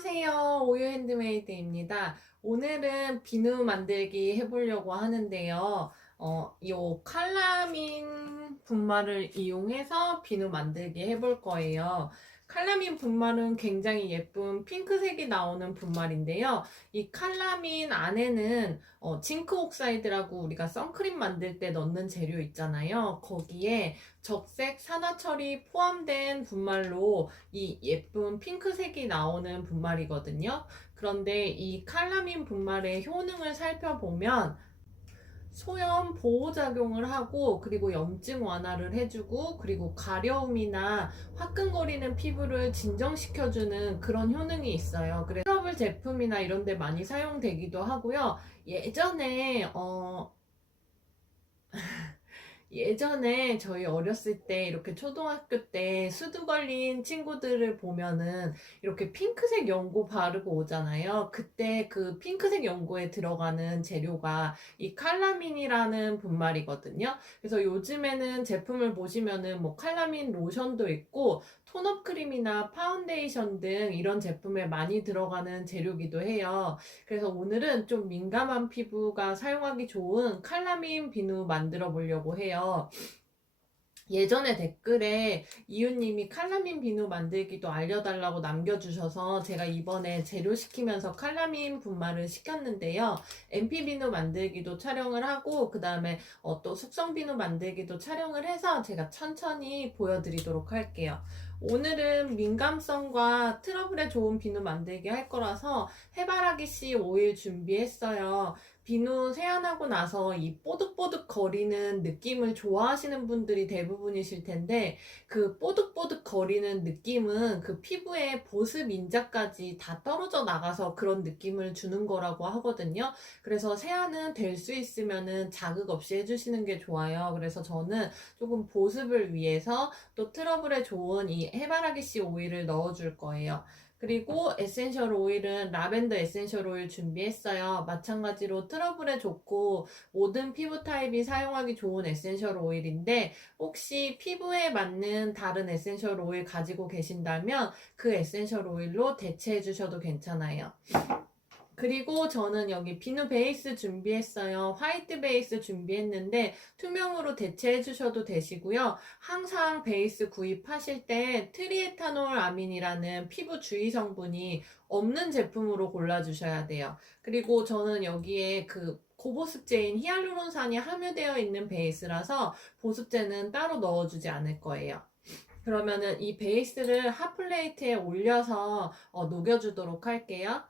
안녕하세요. 오유 핸드메이드입니다. 오늘은 비누 만들기 해보려고 하는데요. 요 칼라민 분말을 이용해서 비누 만들기 해볼 거예요. 칼라민 분말은 굉장히 예쁜 핑크색이 나오는 분말인데요. 이 칼라민 안에는 징크 옥사이드라고 우리가 선크림 만들 때 넣는 재료 있잖아요. 거기에 적색 산화철이 포함된 분말로 이 예쁜 핑크색이 나오는 분말이거든요. 그런데 이 칼라민 분말의 효능을 살펴보면 소염 보호작용을 하고, 그리고 염증 완화를 해주고, 그리고 가려움이나 화끈거리는 피부를 진정시켜주는 그런 효능이 있어요. 그래서 트러블 제품이나 이런 데 많이 사용되기도 하고요. 예전에 저희 어렸을 때 이렇게 초등학교 때 수두 걸린 친구들을 보면은 이렇게 핑크색 연고 바르고 오잖아요. 그때 그 핑크색 연고에 들어가는 재료가 이 칼라민이라는 분말이거든요. 그래서 요즘에는 제품을 보시면은 뭐 칼라민 로션도 있고 톤업 크림이나 파운데이션 등 이런 제품에 많이 들어가는 재료기도 해요. 그래서 오늘은 좀 민감한 피부가 사용하기 좋은 칼라민 비누 만들어 보려고 해요. 예전에 댓글에 이유님이 칼라민 비누 만들기도 알려달라고 남겨주셔서 제가 이번에 재료 시키면서 칼라민 분말을 시켰는데요. MP 비누 만들기도 촬영을 하고, 그 다음에 또 숙성 비누 만들기도 촬영을 해서 제가 천천히 보여드리도록 할게요. 오늘은 민감성과 트러블에 좋은 비누 만들기 할 거라서 해바라기 씨 오일 준비했어요. 비누 세안하고 나서 이 뽀득뽀득 거리는 느낌을 좋아하시는 분들이 대부분이실 텐데, 그 뽀득뽀득 거리는 느낌은 그 피부에 보습 인자까지 다 떨어져 나가서 그런 느낌을 주는 거라고 하거든요. 그래서 세안은 될 수 있으면은 자극 없이 해주시는 게 좋아요. 그래서 저는 조금 보습을 위해서 또 트러블에 좋은 이 해바라기 씨 오일을 넣어줄 거예요. 그리고 에센셜 오일은 라벤더 에센셜 오일 준비했어요. 마찬가지로 트러블에 좋고 모든 피부 타입이 사용하기 좋은 에센셜 오일인데, 혹시 피부에 맞는 다른 에센셜 오일 가지고 계신다면 그 에센셜 오일로 대체해 주셔도 괜찮아요. 그리고 저는 여기 비누 베이스 준비했어요. 화이트 베이스 준비했는데 투명으로 대체해 주셔도 되시고요. 항상 베이스 구입하실 때 트리에타놀 아민이라는 피부 주의 성분이 없는 제품으로 골라주셔야 돼요. 그리고 저는 여기에 그 고보습제인 히알루론산이 함유되어 있는 베이스라서 보습제는 따로 넣어주지 않을 거예요. 그러면은 이 베이스를 핫플레이트에 올려서 녹여주도록 할게요.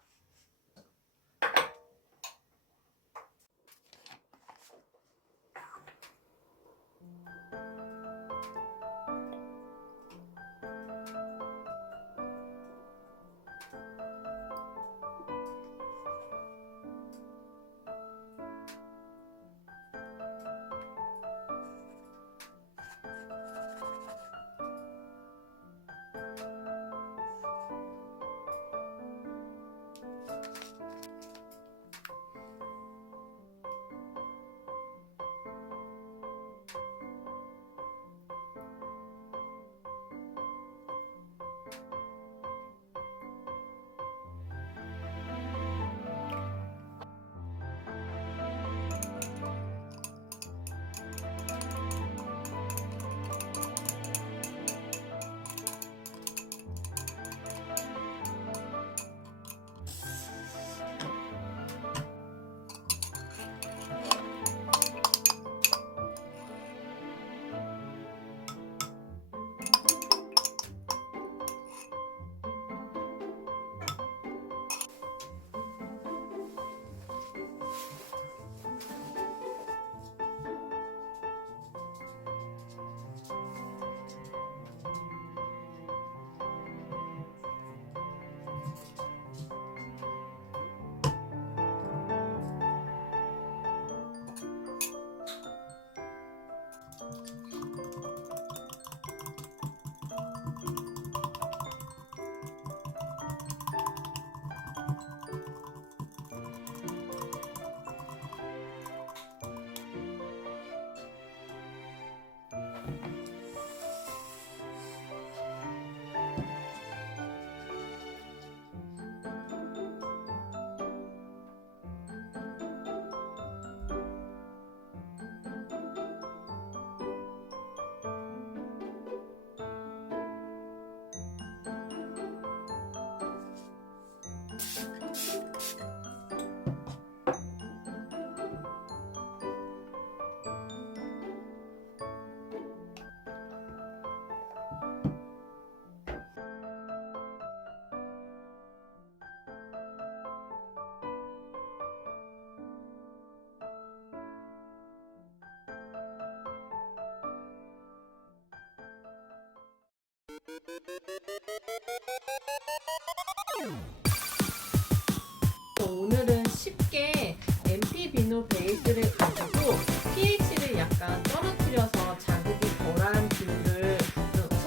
오늘은 쉽게 MP 비누 베이스를 가지고 pH를 약간 떨어뜨려서 자극이 덜한 비누를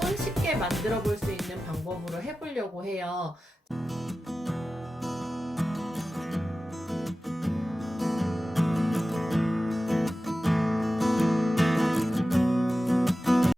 손쉽게 만들어 볼 수 있는 방법으로 해보려고 해요.